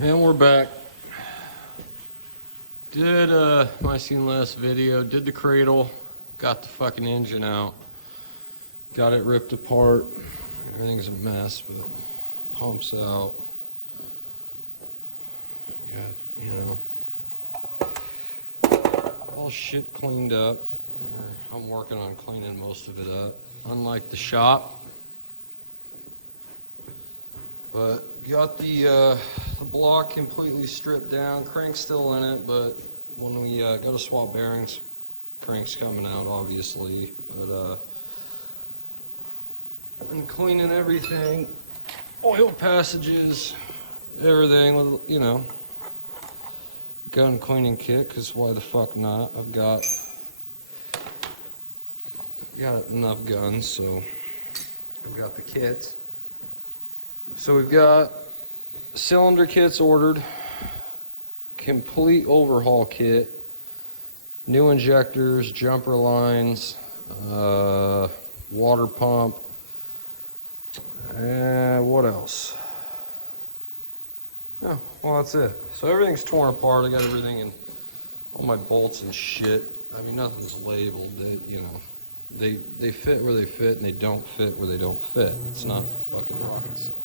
And we're back. Did my seen last video, did the cradle, got the fucking engine out, got it ripped apart. Everything's a mess, but pumps out. Got, you know, all shit cleaned up. I'm working on cleaning most of it up, unlike the shop. But got the block completely stripped down. Crank's still in it, but when we got to swap bearings, crank's coming out, obviously. But and cleaning everything, oil passages, everything. You know, gun cleaning kit. Cause why the fuck not? I've got enough guns, so I've got the kits. So we've got cylinder kits ordered, complete overhaul kit, new injectors, jumper lines, water pump, and what else? Oh, well, that's it. So everything's torn apart. I got everything in, all my bolts and shit. I mean, nothing's labeled. You know, they fit where they fit, and they don't fit where they don't fit. It's not fucking rocket science.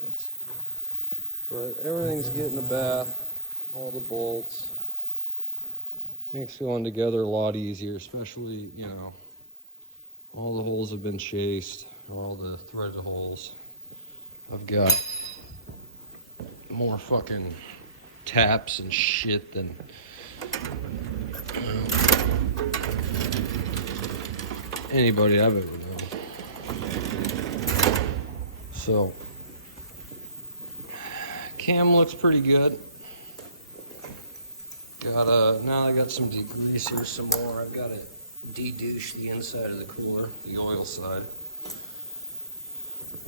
But everything's getting a bath, all the bolts. Makes going together a lot easier, especially, you know, all the holes have been chased, or all the threaded holes. I've got more fucking taps and shit than anybody I've ever known. So cam looks pretty good. Got now I got some degreaser some more. I've got to de-douche the inside of the cooler, the oil side.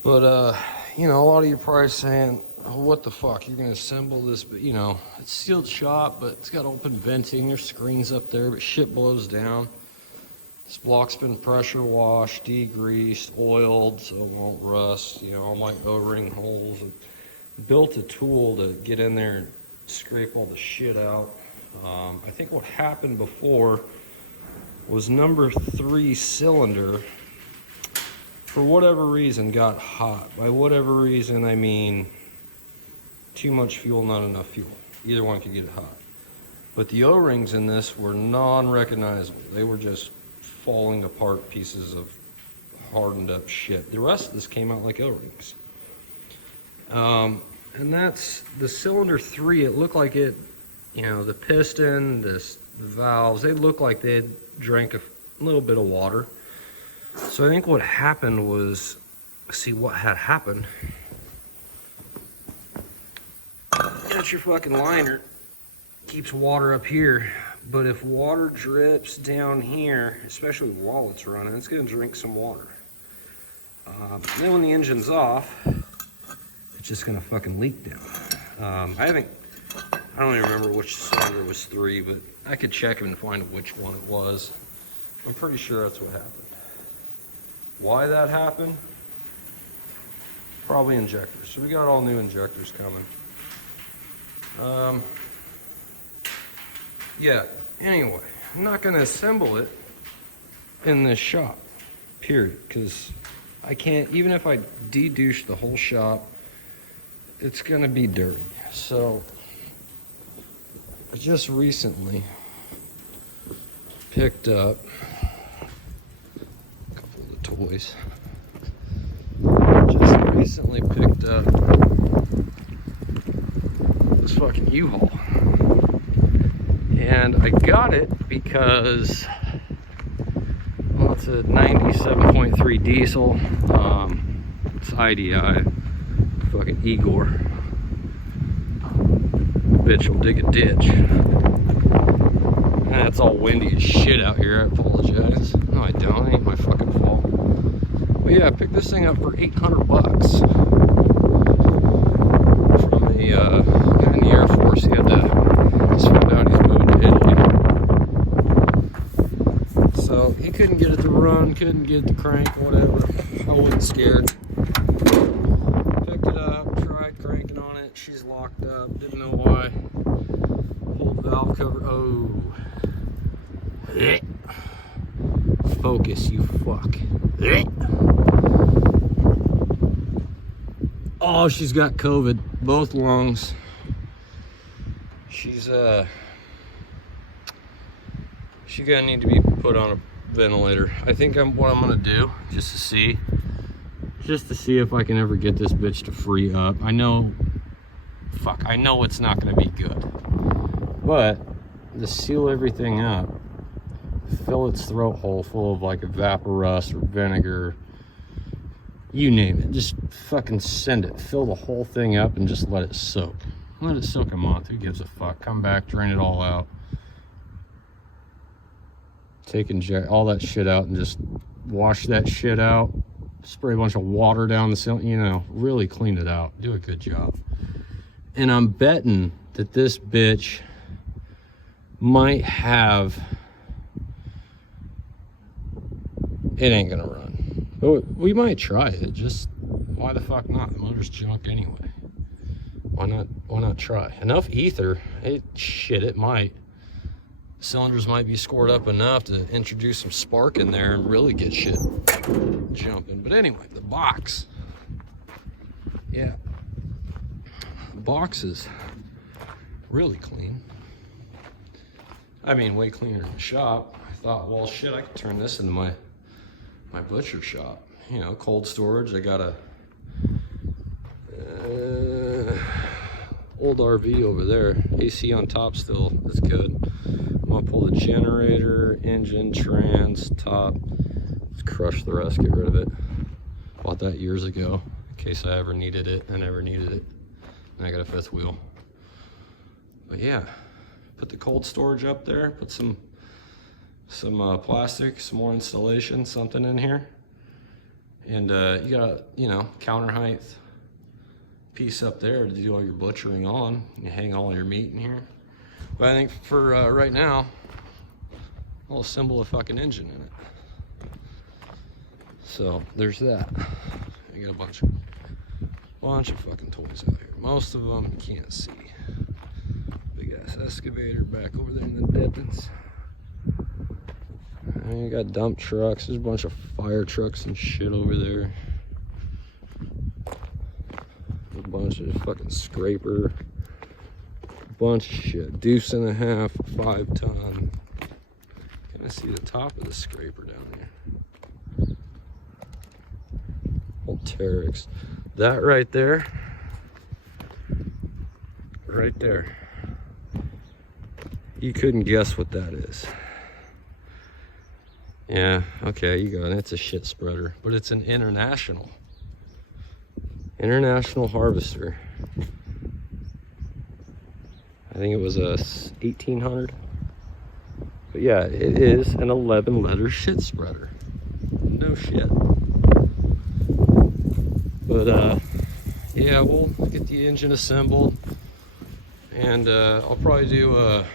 But you know, a lot of you probably saying, oh, what the fuck, you're gonna assemble this, but you know, it's sealed shop, but it's got open venting, there's screens up there, but shit blows down. This block's been pressure washed, degreased, oiled, so it won't rust. You know, all my O-ring holes. Built a tool to get in there and scrape all the shit out. I think what happened before was number 3 cylinder, for whatever reason, got hot. By whatever reason, I mean too much fuel, not enough fuel. Either one could get hot. But the O-rings in this were non-recognizable. They were just falling apart pieces of hardened up shit. The rest of this came out like O-rings. And that's the cylinder 3. It looked like it, you know, the piston, the valves, they looked like they had drank a little bit of water. So I think what happened was, see what had happened. That's your fucking liner. Keeps water up here. But if water drips down here, especially while it's running, it's gonna drink some water. Then when the engine's off, it's just gonna fucking leak down. I don't even remember which cylinder was 3, but I could check and find which one it was. I'm pretty sure that's what happened. Why that happened? Probably injectors. So we got all new injectors coming. Yeah, anyway, I'm not gonna assemble it in this shop, period, because I can't, even if I de-douche the whole shop, it's gonna be dirty. So I just recently picked up a couple of the toys. Just recently picked up this fucking U-Haul. And I got it because, well, it's a 97.3 diesel. It's IDI. Fucking Igor. Bitch will dig a ditch. And it's all windy as shit out here. I apologize. No, I don't. It ain't my fucking fault. But yeah, I picked this thing up for $800 from a guy in the Air Force. He had to found out he's moving to Italy. So he couldn't get it to run, couldn't get it to crank, whatever. I wasn't scared. Picked it up, tried cranking on it. she's locked up. Didn't know why. Pulled valve cover. Oh. Focus, you fuck. Oh, she's got COVID. Both lungs. She's gonna need to be put on a ventilator. I think what I'm gonna do, just to see if I can ever get this bitch to free up. I know it's not gonna be good, but to seal everything up, fill its throat hole full of like evaporust or vinegar, you name it, just fucking send it. Fill the whole thing up and just let it soak. Let it soak a month. Who gives a fuck? Come back, drain it all out. Take all that shit out and just wash that shit out. Spray a bunch of water down the ceiling, you know, really clean it out. Do a good job. And I'm betting that this bitch might have, it ain't gonna run. But we might try it. Just, why the fuck not? The motor's junk anyway. Why not try? Enough ether, it might. Cylinders might be scored up enough to introduce some spark in there and really get shit jumping. But anyway, the box. Yeah. The box is really clean. I mean, way cleaner than the shop. I thought, well, shit, I could turn this into my butcher shop. You know, cold storage. I got a old RV over there. AC on top still is good. I'm gonna pull the generator, engine, trans, top. Just crush the rest, get rid of it. Bought that years ago in case I ever needed it. I never needed it. And I got a fifth wheel. But yeah, put the cold storage up there. Put some plastic, some more insulation, something in here. And you got a, you know, counter height piece up there to do all your butchering on. You hang all your meat in here. But I think for right now, I'll assemble a fucking engine in it. So there's that. I got a bunch of fucking toys out here. Most of them you can't see. Big ass excavator back over there in the distance. And you got dump trucks. There's a bunch of fire trucks and shit over there. A bunch of fucking scraper. Bunch of shit. Deuce and a half, 5 ton. Can I see the top of the scraper down there? Old Terex. That right there. Right there. You couldn't guess what that is. Yeah, okay, you got it. It's a shit spreader, but it's an international harvester. I think it was a 1800. But yeah, it is an 11 letter shit spreader. No shit. But yeah, we'll get the engine assembled, and I'll probably do a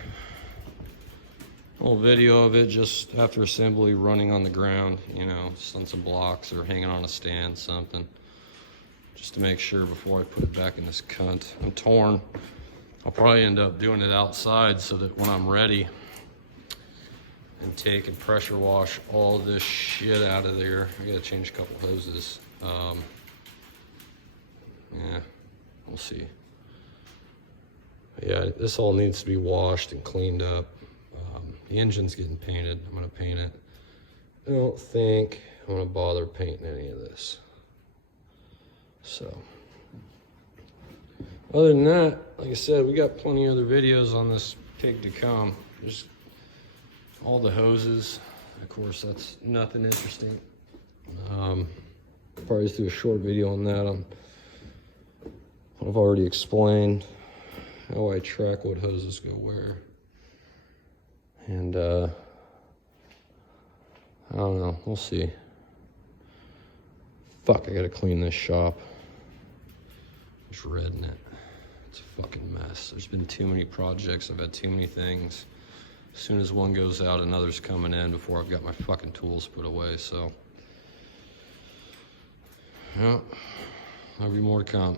little video of it just after assembly, running on the ground, you know, just on some blocks or hanging on a stand, something, just to make sure before I put it back in this cunt. I'm torn. I'll probably end up doing it outside so that when I'm ready and take and pressure wash all this shit out of there. I gotta change a couple hoses. Yeah, we'll see. But yeah, this all needs to be washed and cleaned up. The engine's getting painted. I'm gonna paint it. I don't think I'm gonna bother painting any of this. So, other than that, like I said, we got plenty of other videos on this pig to come. Just all the hoses. Of course, that's nothing interesting. Probably just do a short video on that. I've already explained how I track what hoses go where. And I don't know, we'll see. Fuck, I gotta clean this shop. It's red in it. It's a fucking mess. There's been too many projects. I've had too many things. As soon as one goes out, another's coming in before I've got my fucking tools put away, so. Yeah, there'll be more to come.